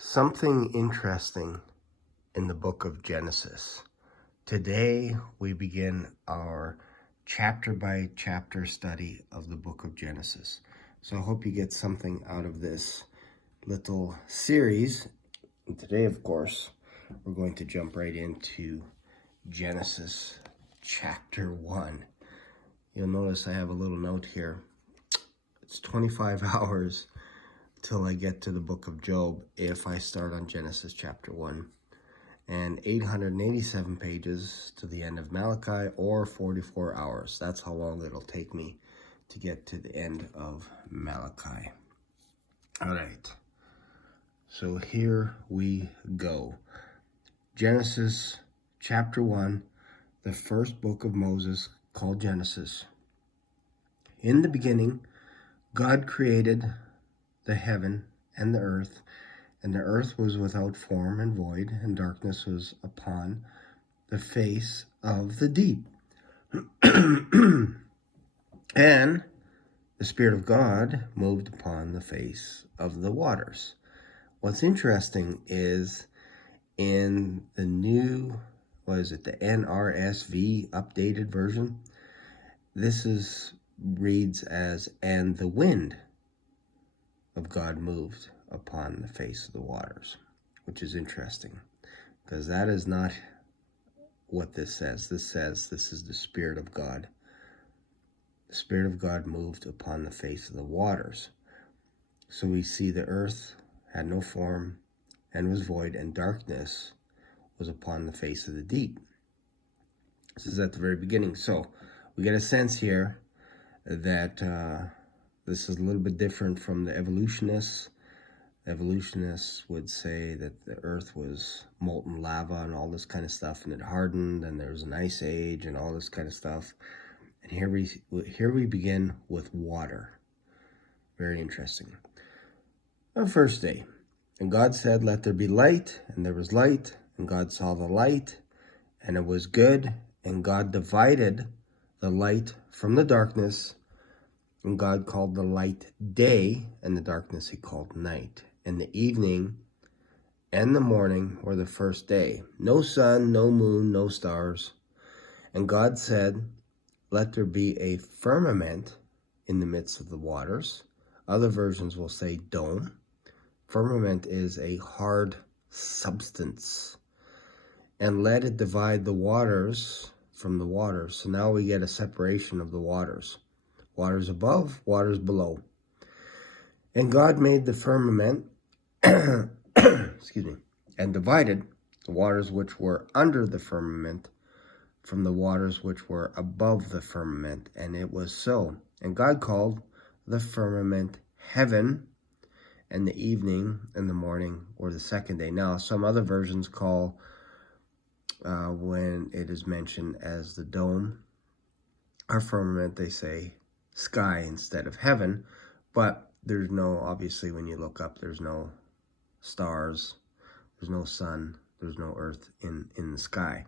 Something interesting in the book of Genesis. Today we begin our chapter by chapter study of the book of Genesis. So I hope you get something out of this little series. And today, of course, we're going to jump right into Genesis chapter 1. You'll notice I have a little note here. It's 25 hours till I get to the book of Job if I start on Genesis chapter 1, and 887 pages to the end of Malachi, or 44 hours. That's how long it'll take me to get to the end of Malachi. All right, so here we go. Genesis chapter 1, the first book of Moses, called Genesis. In the beginning, God created the heaven and the earth was without form and void, and darkness was upon the face of the deep. And the Spirit of God moved upon the face of the waters. What's interesting is in the new, the NRSV updated version, this reads as, and the wind of God moved upon the face of the waters, which is interesting because that is not what this says. This says this is the Spirit of God. The Spirit of God moved upon the face of the waters. So we see the earth had no form and was void, and darkness was upon the face of the deep. This is at the very beginning. So we get a sense here that this is a little bit different from the evolutionists. Evolutionists would say that the earth was molten lava and all this kind of stuff, and it hardened, and there was an ice age and all this kind of stuff. And here we begin with water. Very interesting. Our first day. And God said, let there be light, and there was light, and God saw the light, and it was good. And God divided the light from the darkness, and God called the light day, and the darkness he called night. And the evening and the morning were the first day. No sun, no moon, no stars. And God said, let there be a firmament in the midst of the waters. Other versions will say dome. Firmament is a hard substance. And let it divide the waters from the waters. So now we get a separation of the waters. Waters above, waters below. And God made the firmament, excuse me, and divided the waters which were under the firmament from the waters which were above the firmament. And it was so. And God called the firmament heaven, and the evening and the morning were the second day. Now, some other versions call, when it is mentioned as the dome or firmament, they say sky instead of heaven. But there's no, obviously when you look up, there's no stars, there's no sun, there's no earth in the sky.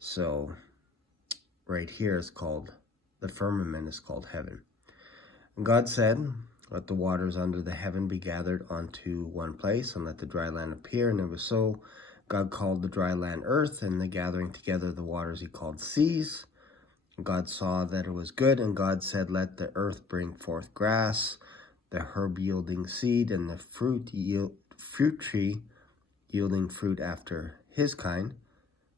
So right here is called, the firmament is called heaven. And God said, let the waters under the heaven be gathered onto one place, and let the dry land appear. And it was so. God called the dry land earth, and the gathering together of the waters he called seas. And God saw that it was good, and God said, let the earth bring forth grass, the herb yielding seed, and the fruit tree yielding fruit after his kind,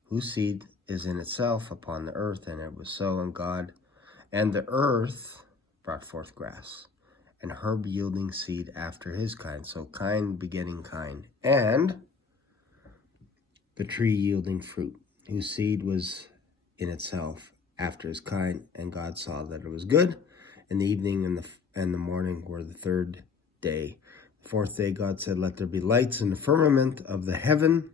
whose seed is in itself upon the earth. And it was so. And God and the earth brought forth grass, and herb yielding seed after his kind. So kind begetting kind. And the tree yielding fruit, whose seed was in itself after his kind. And God saw that it was good. And the evening and the morning were the third day. The fourth day God said, let there be lights in the firmament of the heaven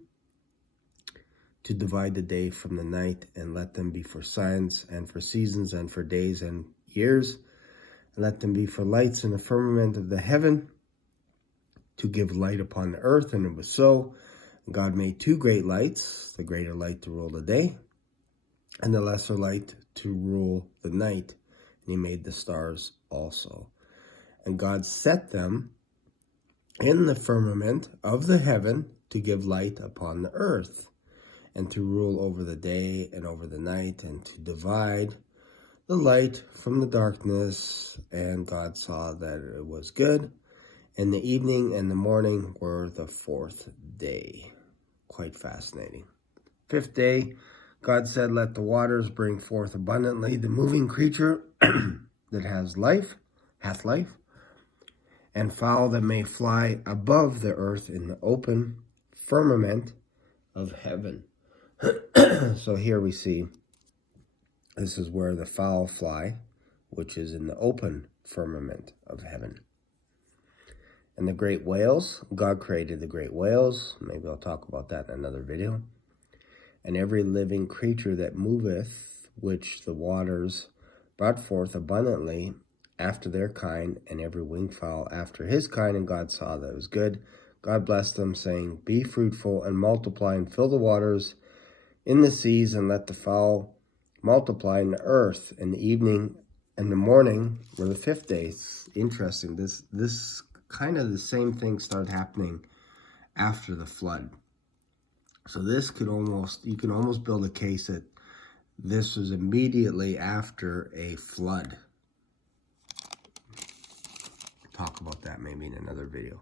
to divide the day from the night, and let them be for signs and for seasons and for days and years. And let them be for lights in the firmament of the heaven to give light upon the earth. And it was so. God made two great lights, the greater light to rule the day, and the lesser light to rule the night. And he made the stars also. And God set them in the firmament of the heaven to give light upon the earth, and to rule over the day and over the night, and to divide the light from the darkness. And God saw that it was good. And the evening and the morning were the fourth day. Quite fascinating. Fifth day, God said, let the waters bring forth abundantly the moving creature that hath life, and fowl that may fly above the earth in the open firmament of heaven. So here we see, this is where the fowl fly, which is in the open firmament of heaven. And the great whales, God created the great whales. Maybe I'll talk about that in another video. And every living creature that moveth, which the waters brought forth abundantly after their kind, and every winged fowl after his kind. And God saw that it was good. God blessed them, saying, be fruitful and multiply, and fill the waters in the seas, and let the fowl multiply in the earth. And the evening and the morning were the fifth day. It's interesting. This kind of the same thing started happening after the flood. So this could you can almost build a case that this was immediately after a flood. Talk about that maybe in another video.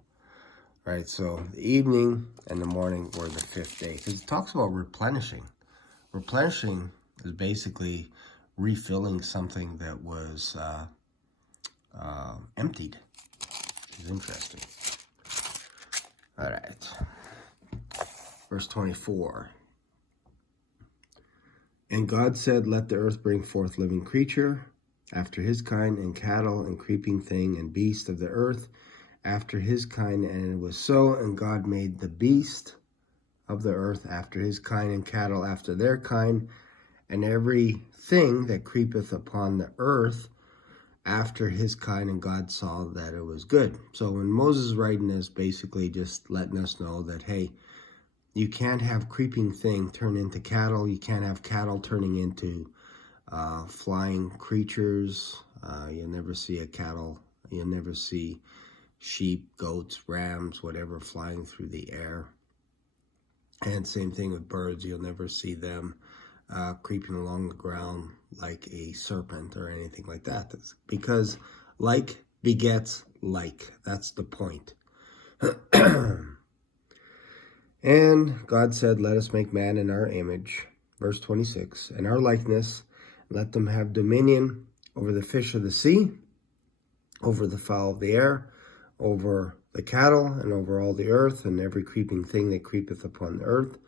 All right, so the evening and the morning were the fifth day, because it talks about replenishing. Replenishing is basically refilling something that was emptied. Which is interesting. All right. Verse 24. And God said, let the earth bring forth living creature after his kind, and cattle and creeping thing and beast of the earth after his kind. And it was so. And God made the beast of the earth after his kind, and cattle after their kind, and every thing that creepeth upon the earth after his kind. And God saw that it was good. So when Moses is writing this, basically just letting us know that, hey, you can't have creeping thing turn into cattle. You can't have cattle turning into flying creatures. You'll never see a cattle. You'll never see sheep, goats, rams, whatever flying through the air. And same thing with birds. You'll never see them creeping along the ground like a serpent or anything like that. That's because like begets like. That's the point. And God said, let us make man in our image. Verse 26. In our likeness, let them have dominion over the fish of the sea, over the fowl of the air, over the cattle, and over all the earth, and every creeping thing that creepeth upon the earth.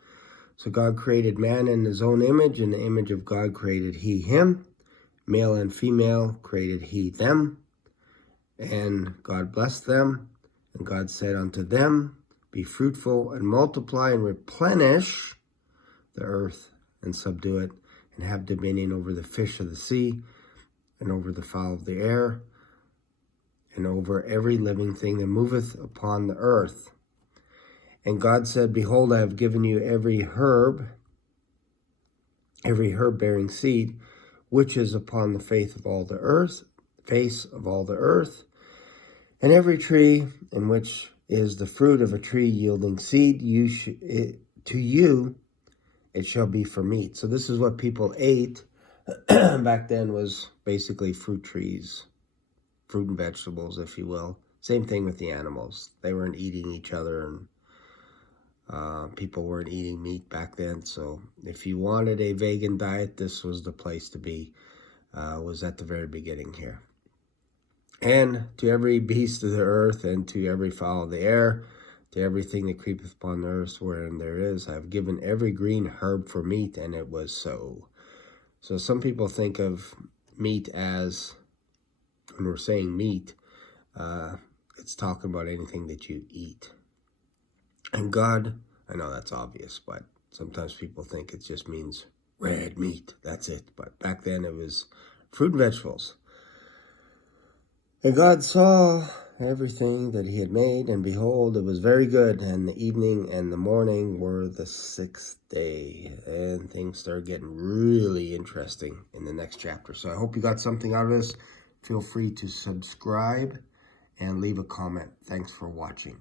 So God created man in his own image. In the image of God created he him. Male and female created he them. And God blessed them. And God said unto them, be fruitful and multiply and replenish the earth and subdue it, and have dominion over the fish of the sea, and over the fowl of the air, and over every living thing that moveth upon the earth. And God said, behold, I have given you every herb bearing seed, which is upon the face of all the earth, and every tree in which is the fruit of a tree yielding seed, to you it shall be for meat. So this is what people ate back then, was basically fruit trees, fruit and vegetables, if you will. Same thing with the animals. They weren't eating each other, and people weren't eating meat back then. So if you wanted a vegan diet, this was the place to be. Was at the very beginning here. And to every beast of the earth, and to every fowl of the air, to everything that creepeth upon the earth wherein there is, I have given every green herb for meat, and it was so. So some people think of meat as, when we're saying meat, it's talking about anything that you eat. And God, I know that's obvious, but sometimes people think it just means red meat. That's it. But back then it was fruit and vegetables. And God saw everything that he had made, and behold, it was very good. And the evening and the morning were the sixth day. And things started getting really interesting in the next chapter. So I hope you got something out of this. Feel free to subscribe and leave a comment. Thanks for watching.